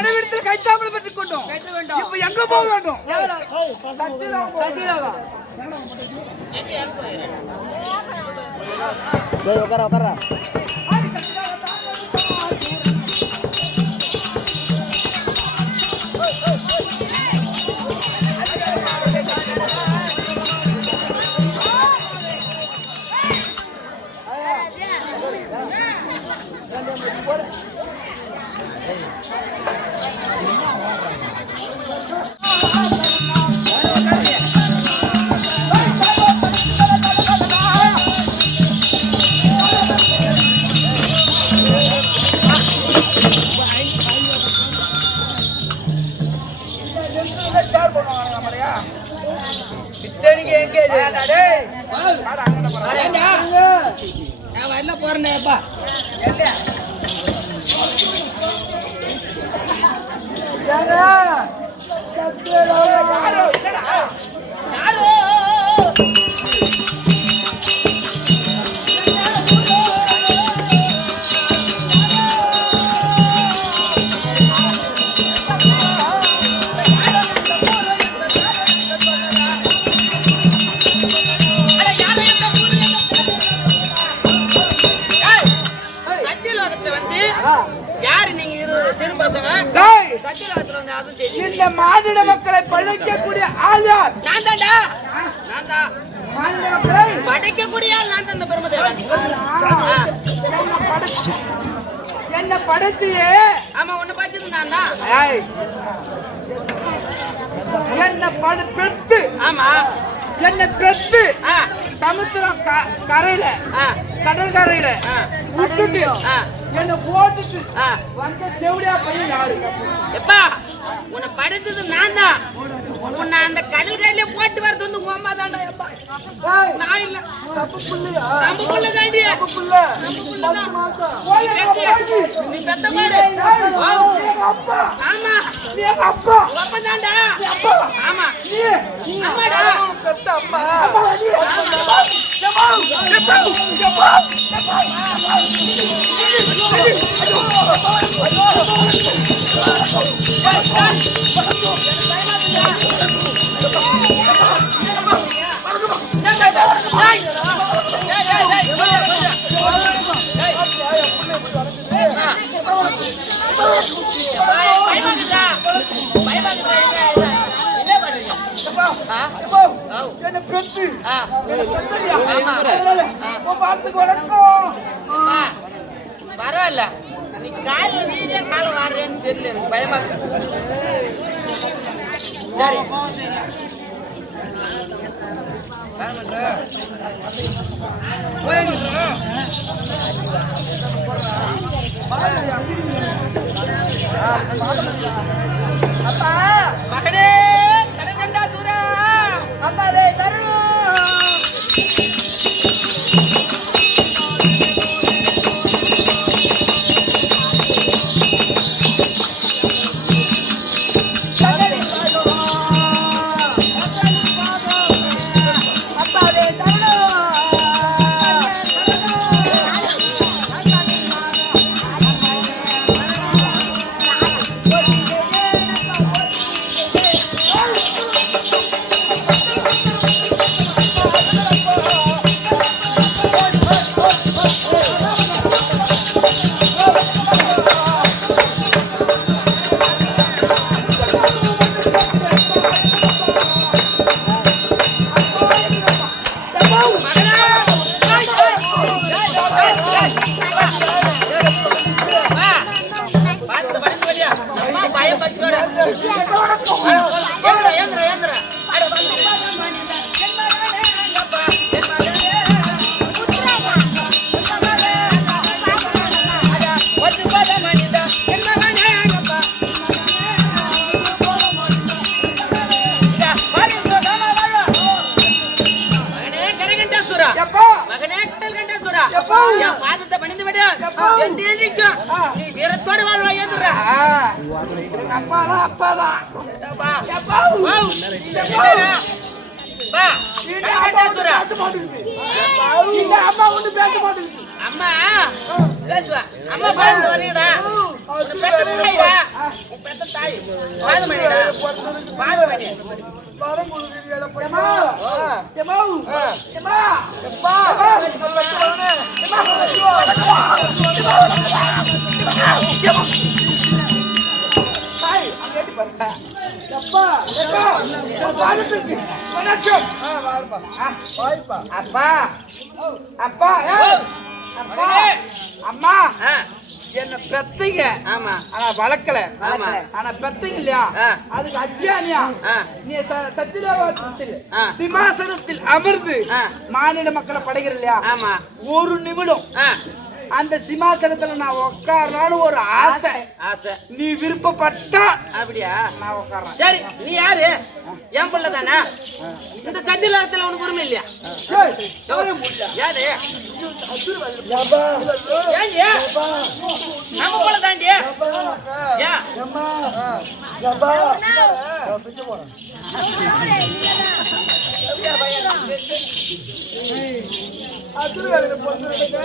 மனைவிடத்தில் கைத்தாமல் பெற்றுக் கொண்டோம். இப்ப எங்க போக வேண்டும்? உட்கார உட்கார போறேன்ப்பா இந்த மாநில மக்களை படைக்கக்கூடிய ஆள் யார்? நான் தான்டா. மாநில மக்களை படைக்கக்கூடிய ஆள் நான் தான். பெருமதேவன் என்ன படைச்சியே? ஆமா, உன்னை படைச்சது நான் தான். என்ன பெத்து? ஆமா, என்ன பெத்து சமுத்திரம் கரையில கடல் கரையில விட்டுட்டு என்ன போட்டுட்டு வந்த தேவடியா பையன் யாரு? எப்பா, உன்னை படைத்தது நான் தான். உன்னை அந்த கடல் கரையில போட்டு வரது வந்து உங்க அம்மா தான்டா. எப்பா, நான் இல்ல. தப்பு புள்ளையா? நம்ம புள்ள தாண்டி. தப்பு புள்ள. நம்ம புள்ள தான். நீ சத்த பாரு. அப்பா. ஆமா, நீ அப்பா. அப்பா தான்டா. அப்பா. ஆமா, நீ அம்மாடா. சத்த அம்மா. அம்மா நீ. ஜமா. ஜமா. ஜமா. என்ன பெத்து பரவாயில்ல. நீ கால வீதியா கால வாடுறேன்னு தெரியல, எனக்கு பயமா இருக்கு. சரி, அப்பா மகனே கடகண்டா சூரா அம்மாவே தருணம். உன் பெத்த தாய் பாதமணிடா பாதமணி வரம் கொடுக்குறீங்களா பையமா ஏமா ஏமா எப்பா ஹாய் அங்கேடி பாருங்க எப்பா எப்பா பாதத்துக்கு வணக்கம் வாப்பா வாய்ப்பா அப்பா அப்பா அப்பா அம்மா என்ன பெத்தீங்க ஆமா ஆனா வளர்க்கல ஆமா ஆனா பெத்தீங்க இல்லையா அதுக்கு அஜ்ஜானியா நீ சத்தியலோகத்தில் சிம்மாசனத்தில் அமர்ந்து மாநில மக்களை படைக்கிற இல்லையா ஆமா ஒரு நிமிடம் அந்த சிம்மாசனத்துல நான் உட்காரலான்னு ஒரு ஆசை ஆசை நீ விருப்பப்பட்டா அப்படியா நான் உட்கார்றேன் சரி நீ யாரு என் பிள்ளை தானே இந்த சத்தியலோகத்துல உனக்கு உரிமை இல்லையா யாரு ஏன் நம்ம பிள்ளை தாண்டி ஏன்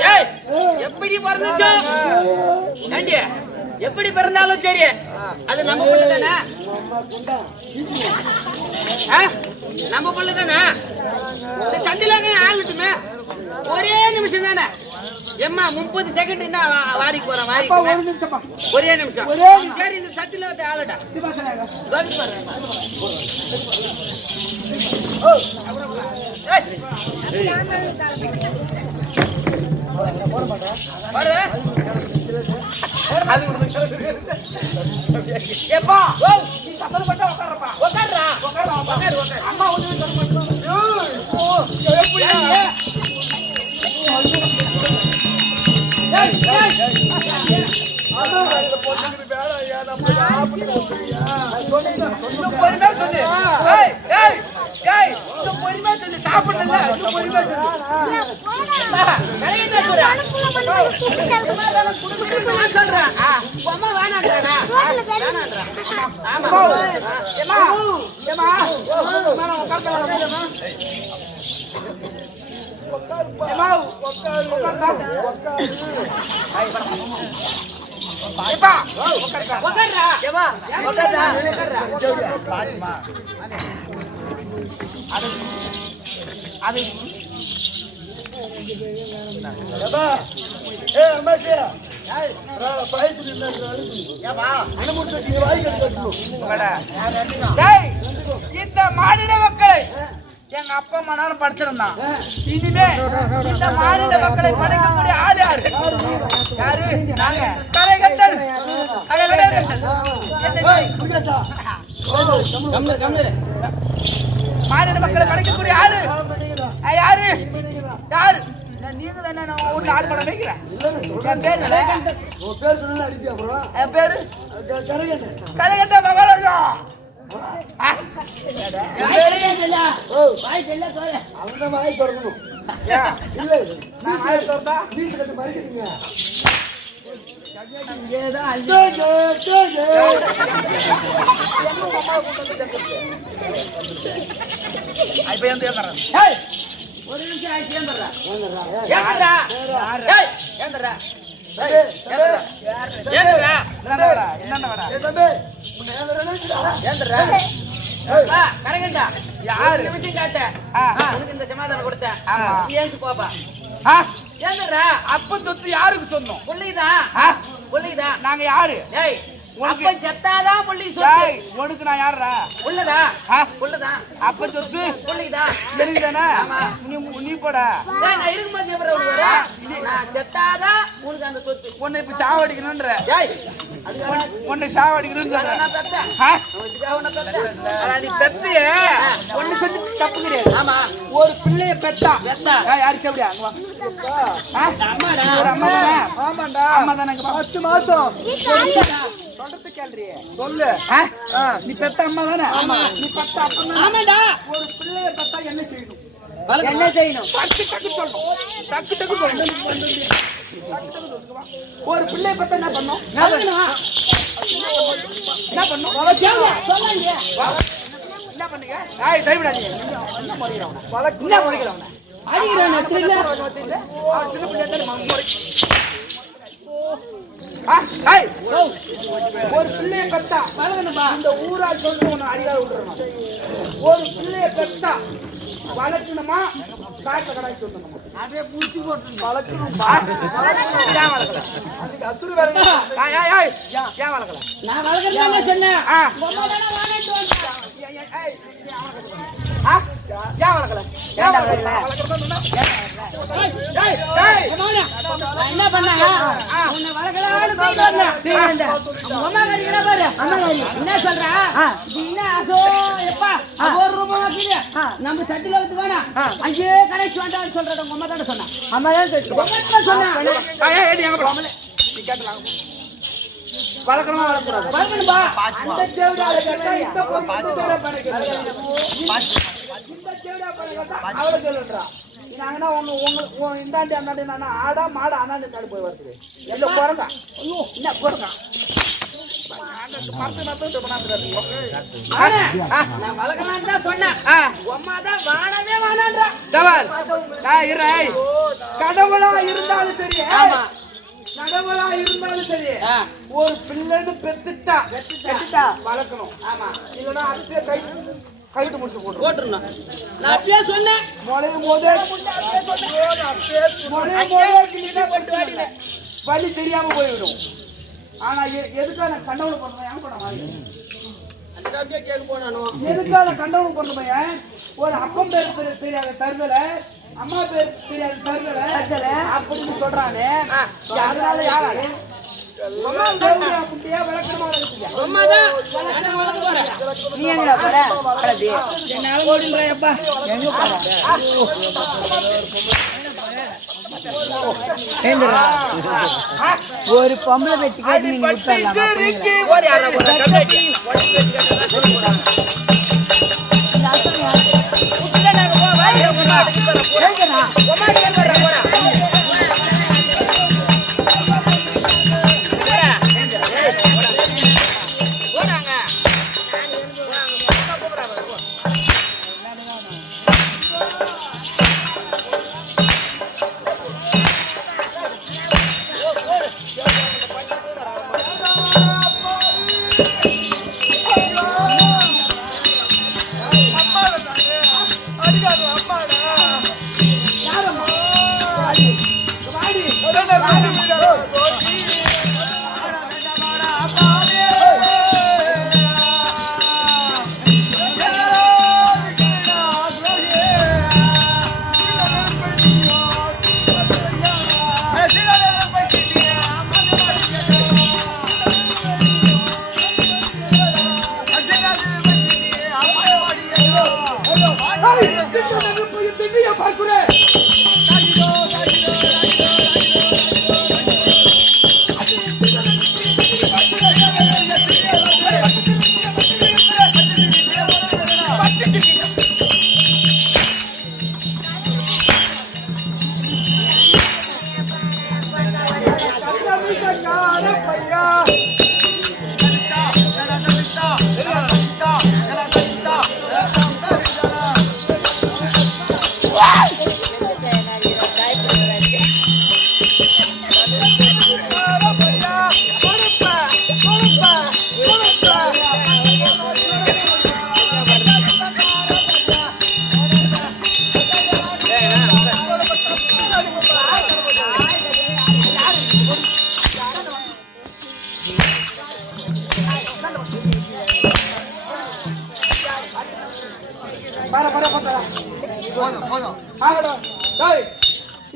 ஏய், எப்படி பிறந்துச்சோ ஏண்டி எப்படி பிறந்தாலும் சரி அது நம்ம பிள்ளை தானே நம்ம பிள்ளை தானே இந்த சண்டிலாக ஆகட்டுமே ஒரே நிமிஷம் தானே எம்மா 30 செகண்ட் என்ன வாரிக்கு போறேன் வாரிக்கு ஒரு நிமிஷமா ஒரே நிமிஷம் சரி இந்த சத்தியலோகத்தை ஆளடா எப்பா நீ சத்தம் போட்டா உட்காரப்பா உட்காருடா உட்காரு அம்மா ஒண்ணு சொல்ல மாட்டேன் இந்த மாநில மக்களை எங்க அப்பா அம்மா நானும் படிச்சிருந்தான். இனிமே இந்த மாநில மக்களை படைக்கக்கூடிய ஆள் யாரு? யாரு? நாங்க கரைகட்டல். மாநில மக்களை படைக்கக்கூடிய ஆளு யாரு? யாரு? நீங்க தானே நான் ஊர்ல ஆள் படம் வைக்கிறேன். என் பேர் சொன்னா அடிப்பியா ப்ரோ? என் பேரு கரைகட்ட மகாராஜா. ஒரு நிமிஷம் ஆயிடுச்சு அப்ப சொத்து யாருக்கு சொன்னோம்? புள்ளிதான். நாங்க யாரு? அப்ப செத்தாதான் புள்ளி சொத்து. உனக்கு நான் யாருடா? புள்ளதான். அப்ப சொத்து புள்ளிதான். தெரியுதானே? நீ போடா. நான் இருக்கும்போது நான் செத்தாதான் உனக்கு அந்த சொத்து. உன்னை இப்ப சாவடிக்கணும்ன்ற. உன்னை சாவடிக்கணும்ன்ற. நீ பெத்திய ஒண்ணு சொல்லி தப்பு கிடையாது. ஆமா, ஒரு பிள்ளைய பெத்தா யாருக்கு எப்படியா? ஒரு அம்மா தானே? ஆமாண்டா, அம்மா தானே. 10 மாசம் சொல்றது கேள்றி சொல்லு. நீ பெத்த அம்மா தானே? நீ பெத்த அப்பா தானே? ஆமாடா. ஒரு பிள்ளைய பெத்தா என்ன செய்யணும்? என்ன செய்யணும்? டக்கு சொல்லணும். டக்கு சொல்லணும். ஒரு பிள்ளைய பெத்தா என்ன பண்ணும்? என்ன பண்ணும்? என்ன பண்ணுங்க? என்ன முறைக்கிறவன அடிக்கிறவன சின்ன பிள்ளை ஒரு பிள்ளைய பெத்தா இந்த ஊரா சொல்லி ஒண்ணு அடியாத விட்டுறணும். ஒரு பிள்ளைய பெத்தா வளர்க்கணுமா காட்ட கடாய் சொல்லணுமா? அதே பூச்சி போட்டு வளர்க்கணும். ஏன் வளர்க்கல? அதுக்கு அசுறு வேற. ஏன் வளர்க்கல? நான் வளர்க்கறதா சொன்னேன். ஏன் வளர்க்கல? என்ன பண்ணாங்க? உன்னை வளர்க்கலாம்னு போயிட்டு அம்மா கறிக்கிற பாரு. என்ன சொல்ற? என்ன அதோ எப்பா 1 ரூபாய் வாங்கிடு. நம்ம சட்டில ஊத்து வேணாம். அங்கே கடைக்கு வேண்டாம்னு சொல்றத உங்க அம்மா தான சொன்னா. அம்மா தான் சொன்னா. நீ கேட்டலாம். வளர்க்கணுமா வளர்க்கக்கூடாது? வளர்க்கணும்பா. அந்த தேவடால கேட்டா இந்த தேவடா பண்ண இந்த தேவடா பண்ண அவளை சொல்லுறா. நாங்கன்னா உங்க இந்தாண்டி அந்தாண்டி நான் ஆடா மாடா அந்தாண்டி தாண்டி போய் வருது. எல்ல போறங்க. ஐயோ என்ன போறங்க? நான் வளர்க்கலாம்னு தான் சொன்னேன். அம்மா தான் வானவே வானான்றா. கடவுளா இருந்தாலும் சரி, கடவுளா இருந்தாலும் சரி, ஒரு பிள்ளைன்னு பெத்துட்டா வளர்க்கணும். ஆமா, இல்லைன்னா அப்படியே கைட்டு முடிச்சு போட்டுருணும். நான் அப்படியே சொன்னேன். முளையும் போதே வழி தெரியாம போய்விடும். ஆனா எதுக்காக கண்டவனை பண்ணுவேன்? ஏன் பண்ண மாதிரி எதுக்காக கண்டவனை பண்ணுவேன்? ஒரு அப்பம் பேர் தெரியாத தருதல, அம்மா பேர் தெரியாத தருதல அப்படின்னு சொல்றானே. அதனால யாரு நீ எங்க போற? என்னால முடியலப்பா. எங்க ஒரு பொம்பளை வச்சு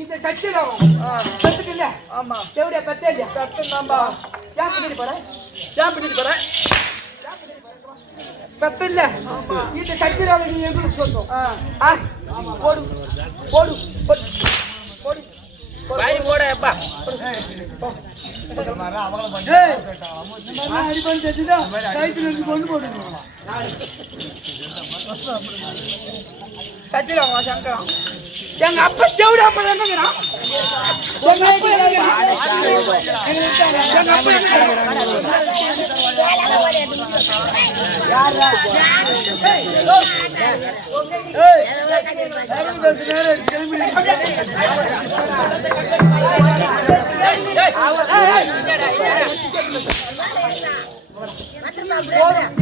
இந்த சச்சில இல்ல. ஆமா, தேவடியா பத்தே இல்லையா? பத்துனாம்பா. ஏன் பின்னாடி போற? பத்து இல்ல. இந்த சச்சில நீ எங்க சொந்தம்? போடு போடு போடு வாய் போட எப்பா. அடிப்படை சச்சிதான் கைத்துல இருந்து கொண்டு போடுங்க. சச்சில சங்கரம் எங்க அப்பா தேவடா அப்பா என்னங்கிறான் எங்க அப்பா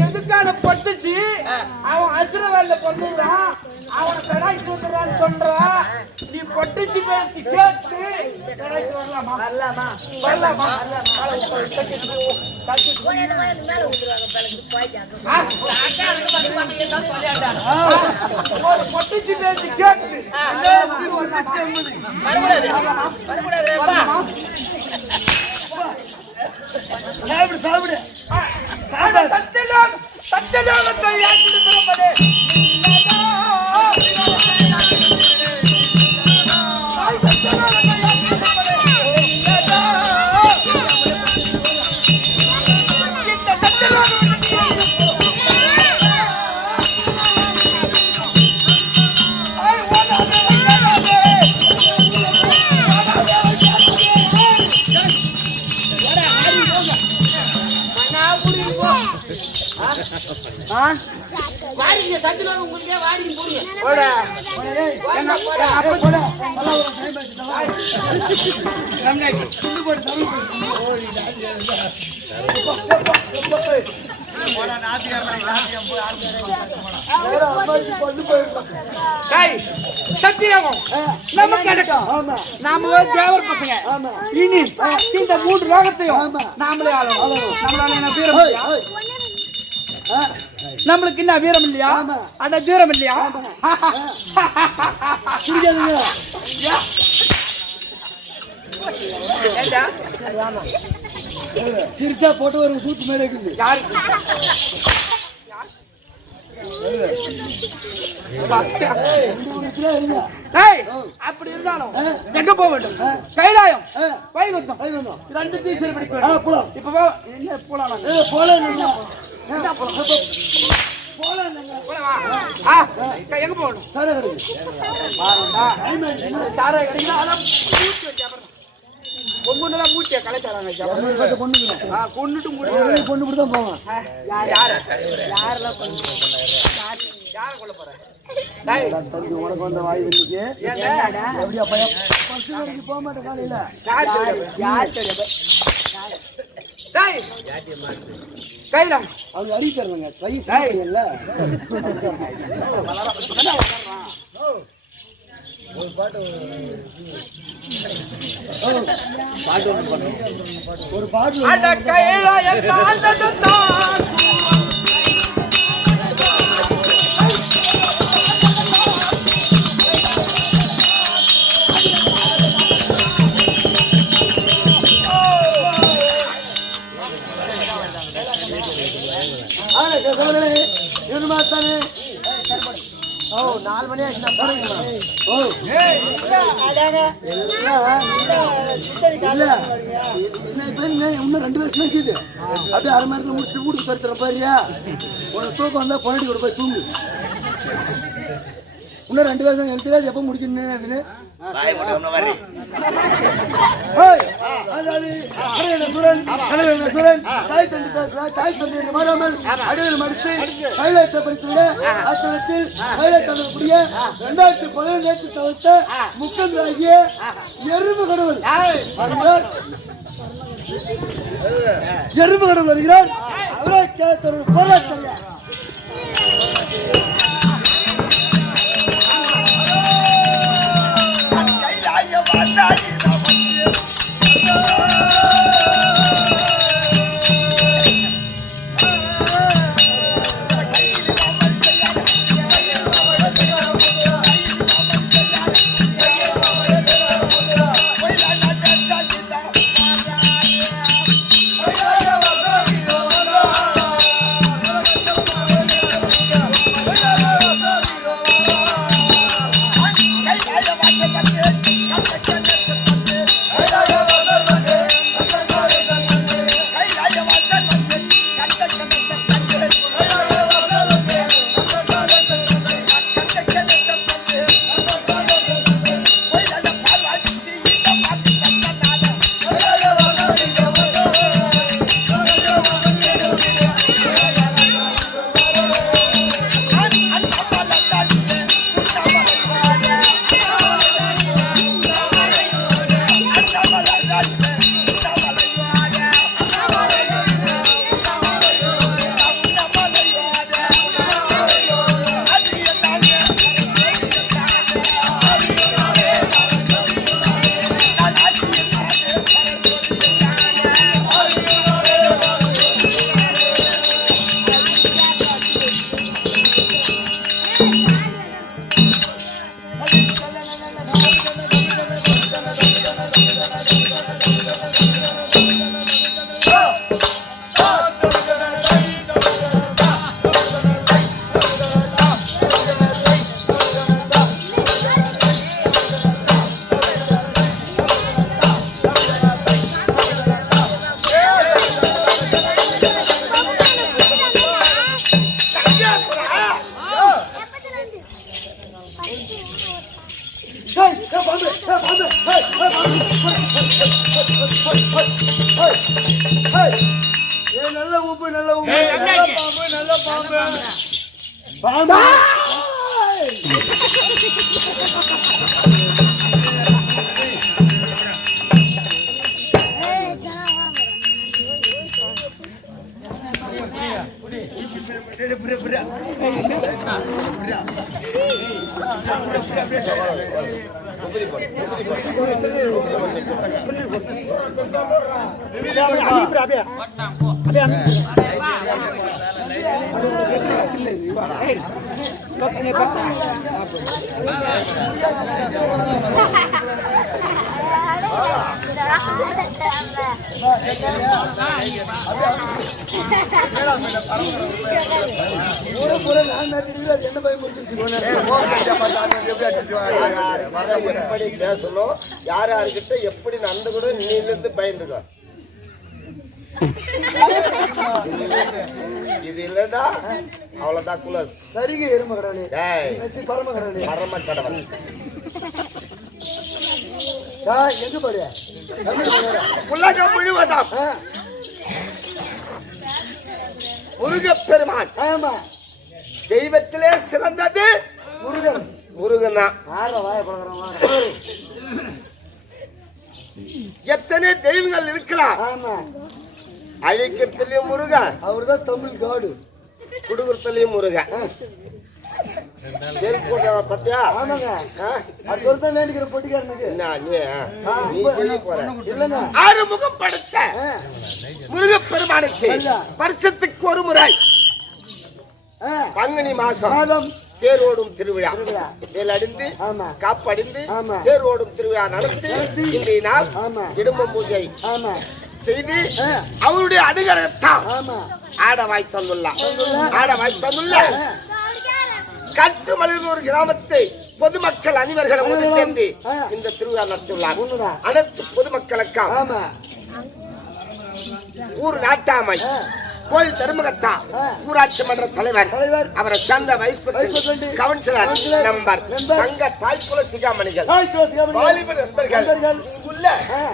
எதுக்கான பட்டுச்சு அவன் அசுரவேல பொண்ணுறான் அவனை கடாய்ச்சி வந்துறான்னு சொல்றான் நீ பட்டுச்சு பேசி கேட்டு கடாய்ச்சி வரலாமா வரலாமா பட்டுச்சு பேசி கேட்டு சாப்பிடு சாப்பிடு சத்தியலோகத்தை ஏற்று பெறும்படி வாரிங்க சத்தியலோகம் உங்களுக்கே வாரிங்க போறீங்க போடா என்ன அப்ப போடா பல ஒரு டைம் ஆச்சு ரம்னாக்கி சுண்டு போடு தமிழ் போடா நாத்தியம் போய் சத்தியலோகம் நம்ம கிடைக்கும் நாம ஒரு தேவர் பசங்க இனி இந்த மூன்று லோகத்தையும் நாமளே ஆளணும் நம்மளால என்ன பேர் நம்மளுக்கு என்ன வீரம் இல்லையா அட தீரம் இல்லையா சிரிச்சா போட்டு ஒரு சூத்து மாதிரி இருக்குது அப்படி இருந்தாலும் எங்க போக வேண்டும் கைலாயம் வைகுந்தம் ரெண்டு தீசல் படிக்க இப்ப என்ன போலாம் எங்க போகணும் பொண்ணுதான் மூட்டிய கலைச்சாராங்க கொண்டுட்டு கொண்டு தான் போவான் யாரெல்லாம் யார கொள்ள போற தம்பி உனக்கு வந்த வாய் இன்னைக்கு எப்படியா பையன் பஸ் வரைக்கும் போக மாட்டேன் காலையில கையில அவங்க அறிவி தருவாங்க கை சாப்பிடல ஒரு பாட்டு இன்னும் 2 வயசு இருக்குது அப்படியே அரை மணி நேரத்துல முடிச்சுட்டு வீட்டுக்கு தருத்துறேன் பாரியா உனக்கு தூக்கம் வந்தா பொண்டாட்டி கூட போய் தூங்கு இன்னும் 2 வயசு எனக்கு தெரியாது எப்ப முடிக்கணும் அதுன்னு தாய் தந்தை மாறாமல் அடியில் மறுத்து கைலாயத்தை படித்துவிட அத்தனத்தில் கைலாயக்கூடிய 2017 தவிர்த்த முக்கந்தராகிய எறும்பு கடவுள் வருகிறார் அவரை கேட்ட போராட்டம் நல்ல உப்பு நல்ல உப்பு ஏய், அண்ணாச்சி. நல்ல பாம்பு பாம்பு என்ன பயமுறுத்துச்சு எப்படி பேசணும் யார் யாருக்கிட்ட எப்படி நடந்து கூட நீலிருந்து பயந்துக்கோ. இது இல்லடா அவ்வளவுதான் குலஸ். சரிங்க எரும கடவுளே பரம கடவுளே பரம கடவுள். எங்க பாரு உலகம் முழுவதும் முருகப்பெருமான் ஆமா தெய்வத்திலே சிறந்தது முருகன் முருகன் தான். எத்தனை தெய்வங்கள் இருக்கலாம். ஆமா அழிக்கிறதுலயும் முருகன், அவர்தான் தமிழ் காடு. குடுகுறதுலயும் முருகன். பத்தியா? ஆமாங்க அது தான் வேண்டிக்கிற பொட்டிக்காரனுக்கு நீ செய்ய போற இல்லங்க ஆறுமுகம் படுத்த முருகப்பெருமானுக்கு வருஷத்துக்கு ஒரு முறை பங்குனி மாசம் தேர் ஓடும் திருவிழா வேலடிந்து காப்படிந்து தேர் ஓடும் திருவிழா நடத்தி இன்றைய நாள் இடும்ப பூஜை செய்து அவருடைய அனுகிரகத்தால் ஆட வாய்த்தந்துள்ள கட்டுமலையூர் கிராமத்தை பொதுமக்கள் அனைவர்களும் சேர்ந்து இந்த திருவிழா நடத்தியுள்ளார். அனைத்து பொதுமக்களுக்கும் ஊர் நாட்டாமை கோயில் தர்மகத்தா ஊராட்சி மன்ற தலைவர் அவரை சேர்ந்த வைஸ் பிரசிடென்ட் கவுன்சிலர் நம்பர் தங்க தாய்க்குல சிகாமணிகள் வாலிபர் நண்பர்கள் இங்குள்ள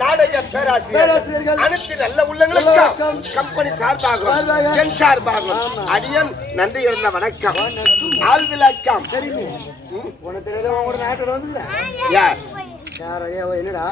நாடக பேராசிரியர்கள் அனைத்து நல்ல உள்ளங்களுக்கும் கம்பெனி சார்பாகவும் என் சார்பாகவும் அடியன் நன்றி இழந்த வணக்கம் ஆள் விளக்கம். உனக்கு தெரியாத நாட்டோட வந்துக்கிறேன் என்னடா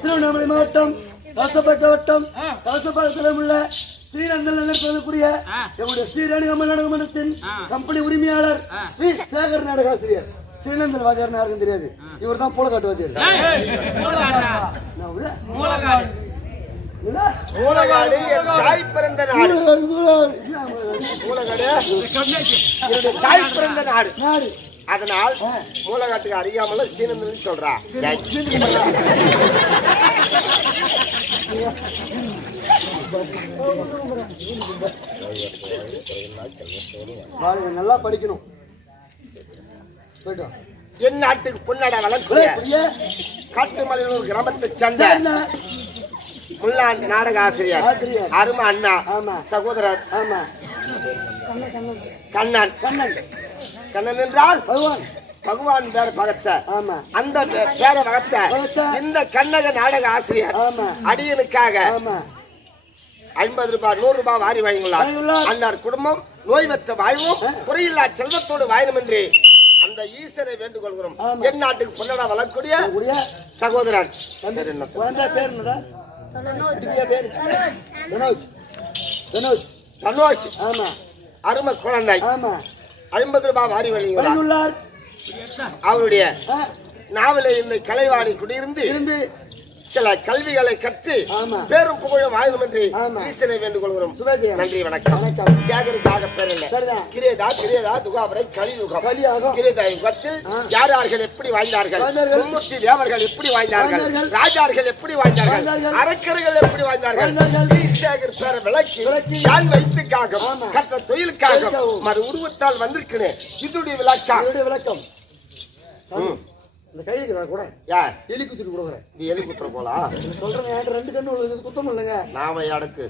திருவண்ணாமலை மாவட்டம் காசப்பாக்கம் வட்டம் காசப்பாக்கத்தில் உள்ள ஸ்ரீநந்தல் நடத்தக்கூடிய என்னுடைய ஸ்ரீரணிக நாடகமன்றத்தின் கம்பெனி உரிமையாளர் ஸ்ரீ சேகர் நாடகாசிரியர் ஸ்ரீநந்தல் வாத்தியார் யாருக்கும் தெரியாது. இவர் தான் பூலக்காட்டு வாத்தியார். தாய் பிறந்த நாடு தாய் பிறந்த நாடு. அதனால் மூலகாட்டுக்கு அறியாமல சீனந்தல் சொல்றா. நல்லா படிக்கணும். என் நாட்டுக்கு பொன்னாடா வளர்க்கூடிய காட்டுமலையூர் கிராமத்தை சேர்ந்த முல்லான் நாடக ஆசிரியர் அருமா அண்ணா சகோதரர் கண்ணன். கண்ணன் என்றால் பகவான் பேர பகத்த. அந்த பேர பகத்த இந்த கண்ணக நாடக ஆசிரியர் அடியனுக்காக 50 ரூபாய் 100 ரூபாய் வாரி வழங்கியுள்ளார். அன்னார் குடும்பம் நோய்வற்ற வாழ்வும் குறையில்லா செல்வத்தோடு வாயணும் என்று அந்த ஈசனை வேண்டுக் கொள்கிறோம். என் நாட்டுக்கு பொன்னடா வளரக்கூடிய சகோதரன் தனோஜ் அருமை குழந்தை 50 ரூபாய் வாரி வழங்கியுள்ளார். அவருடைய நாவல இந்த கலைவாணி குடியிருந்து சில கல்விகளை கற்று ஆமா. பேரும் புகழும் வாழணும் என்று ஆமா. ஈசனை வேண்டுக் கொள்கிறோம். சுபஜெயம். நன்றி வணக்கம். வணக்கம். சேகருக்காக பேர் இல்லை. சரிதான். கிரேதா துகாபரை கலியுகம். கலியுகம். கிரேதா யுகத்தில் யார்கள் எப்படி வாழ்ந்தார்கள், வாழ்ந்தார்கள். மும்மூர்த்தி தேவர்கள் எப்படி வாழ்ந்தார்கள், வாழ்ந்தார்கள். ராஜார்கள் எப்படி வாழ்ந்தார்கள், வாழ்ந்தார்கள். அரக்கர்கள் எப்படி வாழ்ந்தார்கள், வாழ்ந்தார்கள். சேகர் பேர விளக்கி விளக்கி. யான் வைத்துக்காக ஆமா. கற்ற தொழிலுக்காக தொழிலுக்காகவும். மறு உருவத்தால் வந்திருக்கிறேன். இதுடைய விளக்கா என்னுடைய விளக்கம் இந்த கைக்கு தான் கூட யார் எலி குத்திட்டு கொடுக்குறேன். நீ எலி குத்துற போலா சொல்றேன், என்கிட்ட 2 கண்ணு உள்ளது, குத்தம் இல்லைங்க. நாம அடக்கு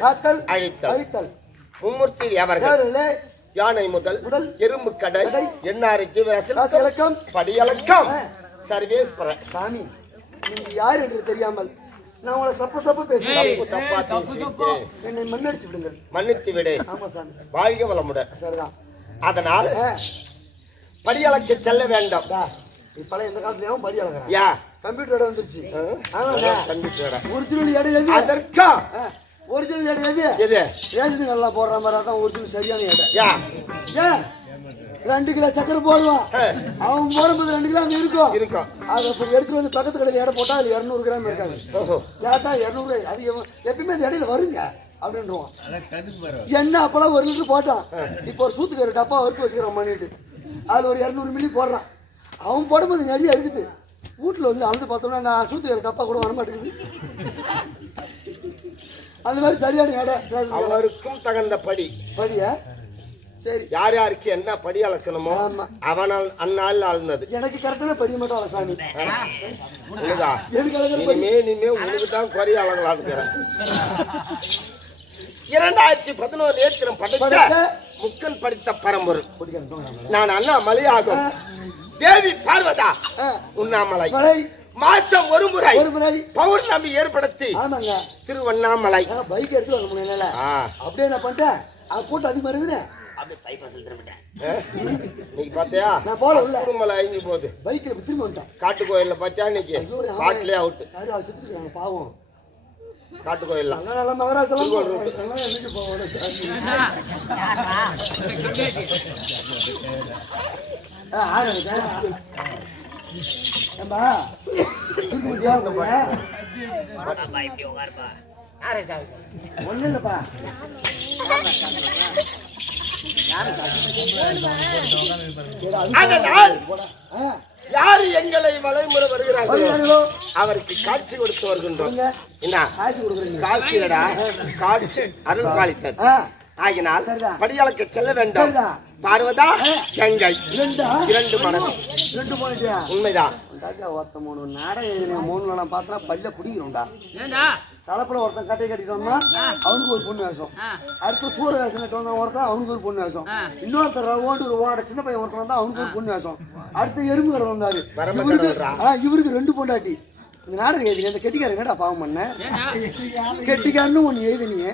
காத்தல் அழித்தல் மும்மூர்த்தி அவர்கள் யானை முதல் எறும்பு கடை எண்ணாறு ஜீவராசிலக்கம் படியலக்கம் சர்வேஸ்வர சாமி, நீங்க யார் என்று தெரியாமல் நான் உங்களை சப்ப பேசுறேன். தப்பா பேசிவிட்டேன், என்னை மன்னடிச்சு விடுங்கள். மன்னித்து விடு. ஆமா சாமி. வாழ்க வளமுடன். சரிதான். அதனால் படியலக்கு செல்ல வேண்டாம். இப்ப எந்த காலத்துலயும் படி அழகிறேன். யா கம்ப்யூட்டரோட வந்துருச்சு. கம்ப்யூட்டரோட ஒரிஜினல் எடை எது? அதற்கா ஒரிஜினல் எடை எது? எது? ரேஷன் நல்லா போடுற மாதிரி தான் ஒரிஜினல் சரியான எடை. யா ஏன் 2 கிலோ சக்கரை போடுவான், அவன் போடும்போது 2 கிலோ அங்க இருக்கும். அதை எடுத்து வந்து பக்கத்து கடையில் எடை போட்டா அது 200 கிராம் இருக்காது. கேட்டா 200, அது எப்பயுமே அந்த இடையில வருங்க அப்படின்றான். என்ன அப்பெல்லாம் 1 லிட்டர் போட்டான், இப்போ ஒரு சூத்துக்கு ஒரு டப்பா வறுத்து வச்சுக்கிறான் பண்ணிட்டு, அதுல ஒரு 200 மில்லி போடுறான். அவன் போடும்போது நிறைய இருக்குது. வீட்டுல வந்து அளந்து பார்த்தோம்னா அந்த சூத்துக்கு டப்பா கூட வர மாட்டேங்குது. அந்த மாதிரி சரியான இடம் அவருக்கும் தகுந்த படியா சரி. யார் யாருக்கு என்ன படி அளக்கணுமோ அவனால் அந்நாள் ஆழ்ந்தது. எனக்கு கரெக்டான படி மட்டும் அவ சாமி. இனிமே உனக்கு தான் குறைய அழகலான்னு 2011 ஏத்திரம் படித்த முக்கன் படித்த பரம்பொரு நான் அண்ணா மலையாகும் தேவி பார்வதா உண்ணாமலை மாசம் ஒரு முறை பௌர்ணமி ஏற்படுத்தி திருவண்ணாமலை பைக் எடுத்து வர முடியல. அப்படியே நான் பண்ணிட்டேன், கூட்டம் அதிகமா இருக்குது. நீ பாத்தியா திருமலை அழிஞ்சு போகுது. பைக்ல திரும்பி வந்துட்டான். காட்டு கோயில்ல பாத்தியா இன்னைக்கு பாட்டிலே அவுட். பாவம் காட்டு கோயில் மகராசம் ஒண்ணு இல்லப்பா. அதனால் யாரு எங்களை வளைமுறை வருகிறார்களோ அவருக்கு காட்சி கொடுத்து வருகின்றோம். என்ன காட்சியடா? காட்சி அருள் பாலித்தது. ஆகினால் படியாளுக்கு செல்ல வேண்டும். பார்வதா கங்கை 2 மனம் உண்மைதான். 3 நாடகம் 3 நாளம் பார்த்தா பல்ல குடிக்கிறோம்டா. தலைப்புல ஒருத்தன் கட்டை கட்டிட்டோம்னா அவனுக்கு ஒரு பொண்ணு வேஷம், அடுத்து சூர வேஷம் கட்டணும் ஒருத்தன் அவனுக்கு ஒரு பொண்ணு வேஷம், இன்னொருத்தர் ஓட சின்ன பையன் ஒருத்தன் வந்தா அவனுக்கு ஒரு பொண்ணு வேஷம், அடுத்து எறும்பு கடை வந்தாரு இவருக்கு 2 பொண்டாட்டி. இந்த நாடகம் எழுதி இந்த கெட்டிக்காரன் என்னடா பாவம் பண்ண? கெட்டிக்காரன்னு ஒண்ணு எழுதினியே,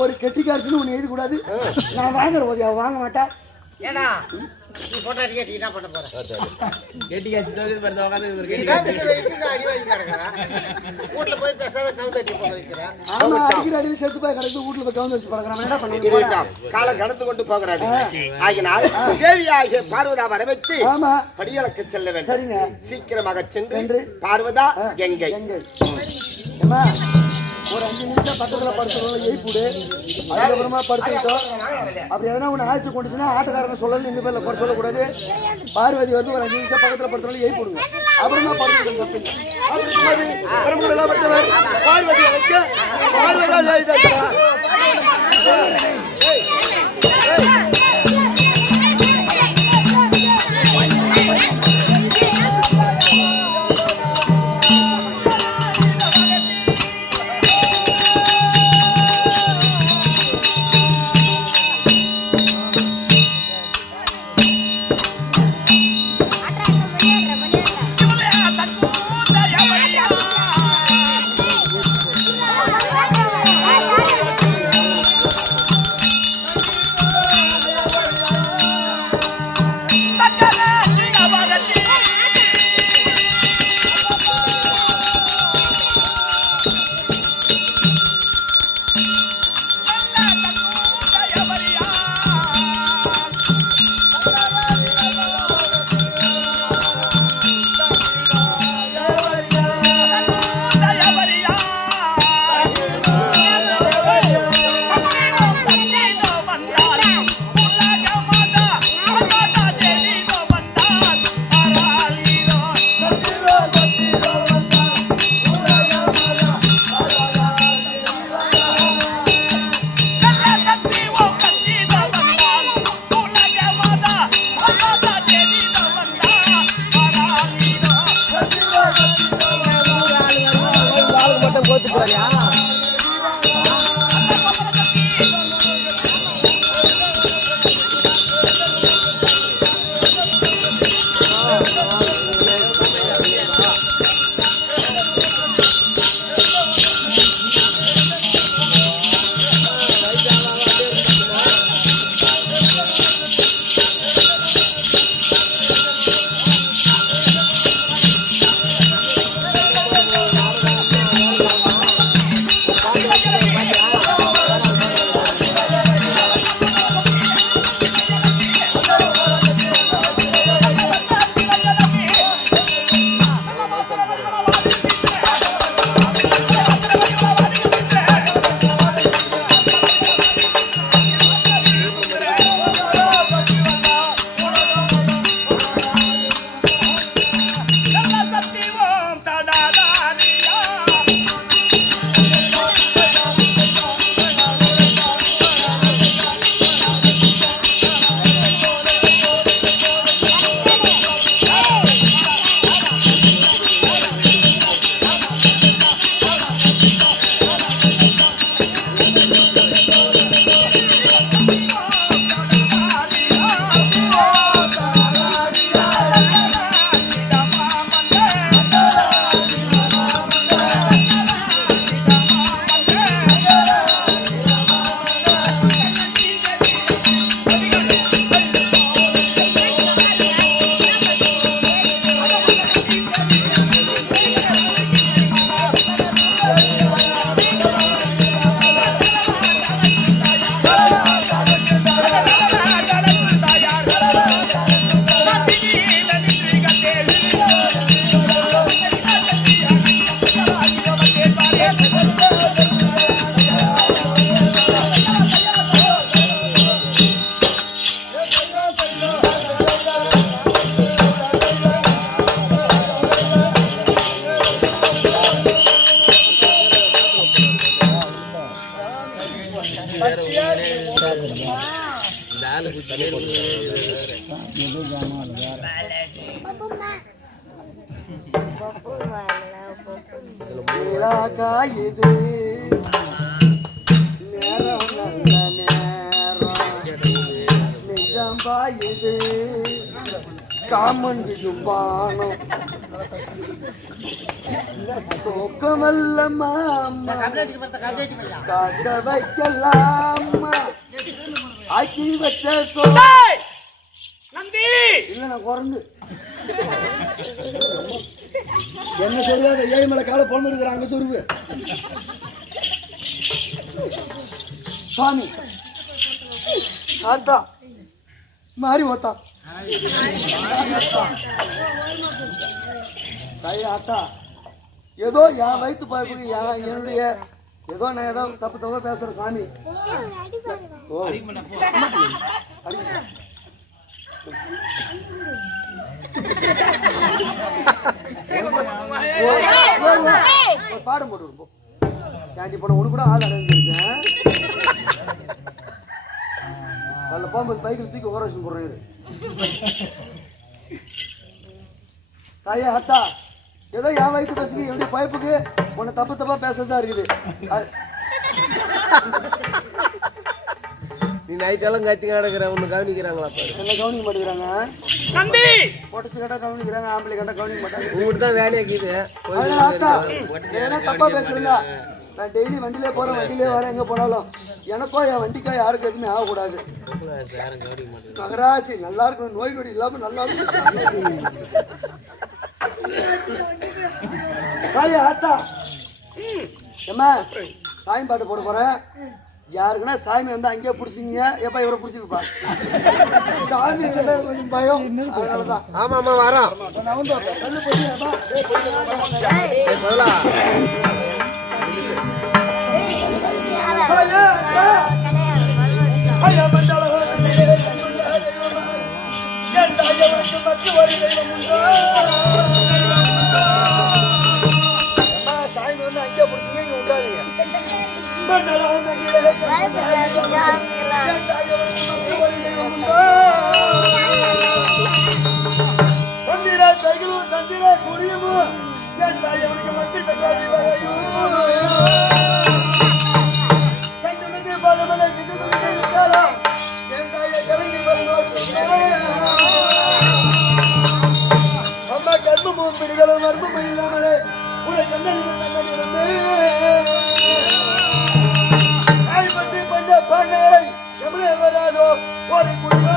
ஒரு கெட்டிக்காரன்னு ஒண்ணு எழுதி கூடாது. நான் வாங்குற போது அவன் வாங்க மாட்டா. ஏடா நீ போட்டோ கேட்டி என்ன பண்ண போற கேட்டி காசு தோது பரத உட்கார்ந்து நீ தான் பின்ன வெயிட்டிங் அடி வாங்கி கிடக்குற வீட்ல போய் பேசாத கவுந்தட்டி போட வைக்கிறேன் ஆமா அடிக்கிற அடி செத்து போய் கிடந்து வீட்டுல போய் கவுந்து வச்சு பழக்கறான் என்ன பண்ணுவீங்க காலை கடந்து கொண்டு போகிறாரு ஆகினால் தேவியாகிய பார்வதா வர வச்சு ஆமா படியலக்கு செல்ல வேண்டும் சரிங்க சீக்கிரமாக சென்று பார்வதா கங்கை அம்மா ஒரு 5 நிமிஷம் பக்கத்துல படுத்துறோம் எய் போடு அதுக்கப்புறமா படுத்துட்டோம் அப்படி எதனா ஒன்று ஆச்சு கொண்டுச்சுன்னா ஆட்டக்காரங்க சொல்லணும் எங்க பேர்ல குறை சொல்லக்கூடாது பார்வதி வந்து ஒரு 5 நிமிஷம் பக்கத்துல படுத்துறோம் எய் போடுங்க அப்புறமா படுத்துட்டு பார்வதி அழைக்க பார்வதா இது நேரம் நல்ல நேரம் நிஜம்பா இது காமன் விதும்பானம் தூக்கமல்ல மாமா காக்க வைக்கலாம் ஆக்கி வச்ச இல்ல நான் குரங்கு. என்ன சொல்லுவாங்க ஏய் மேல கால பொண்ணு இருக்கிறாங்க சொருவு சாமி ஆத்தா மாறி ஓத்தா தாய் ஆத்தா ஏதோ என் வயிற்று பாய்ப்புக்கு என்னுடைய ஏதோ நான் ஏதோ தப்பு பேசுறேன் சாமி. ஓ பாடம் போட்டு கேண்டி போன ஒண்ணு கூட ஆள் அடைஞ்சிருக்கேன். நல்ல போகும்போது பைக்கில் தூக்கி ஓரேஷன் போடுறாரு. தாயே அத்தா ஏதோ என் வயிற்று பேசுக்கு என்னுடைய பைப்புக்கு உன்னை தப்பா பேசுறதா இருக்குது. நீ நைட் எல்லாம் கத்தி கிடக்குற ஒண்ணு கவனிக்கிறாங்களா? என்ன கவனிக்க மாட்டேங்கிறாங்க. தம்பி பொட்டச்சு கேட்டா கவனிக்கிறாங்க, ஆம்பளை கேட்டா கவனிக்க மாட்டாங்க. உங்ககிட்ட தான் வேலையா இருக்குது. ஏன்னா தப்பா பேசுறீங்களா? நான் டெய்லி வண்டியிலே போறேன், வண்டியிலே வரேன், எங்க போனாலும் எனக்கோ என் வண்டிக்கோ யாருக்கு எதுவுமே ஆகக்கூடாது. மகராசி நல்லா இருக்கணும், நோய் நொடி இல்லாம நல்லா இருக்கும். ஆத்தா ஏம்மா சாமி பாட்டு போட போறேன். யாருக்குன்னா சாமி வந்து அங்கேயே பிடிச்சிங்க. எப்ப இவரை பிடிச்சிருப்பா சாமி கொஞ்சம் பயம், அதனாலதான். ஆமா ஆமா வரோம். சாமி வந்து அங்கேயே பிடிச்சிங்க, இங்க விட்டாதீங்க. தந்திர கைகளும் தந்திர குடியமும் என் தாயவனுக்கு மட்டும் தந்தாதி கண்டுனது பகவனை கிட்டது செய்திருக்காரா என் தாயை கலங்கி அம்மா கர்மமும் பிடிகளும் மர்மமும் இல்லாமலே உன்னை கண்ணனிடம் கண்ணனிடமே பாண்டை எவ்வளவு வராதோ ஒரு குடும்பம்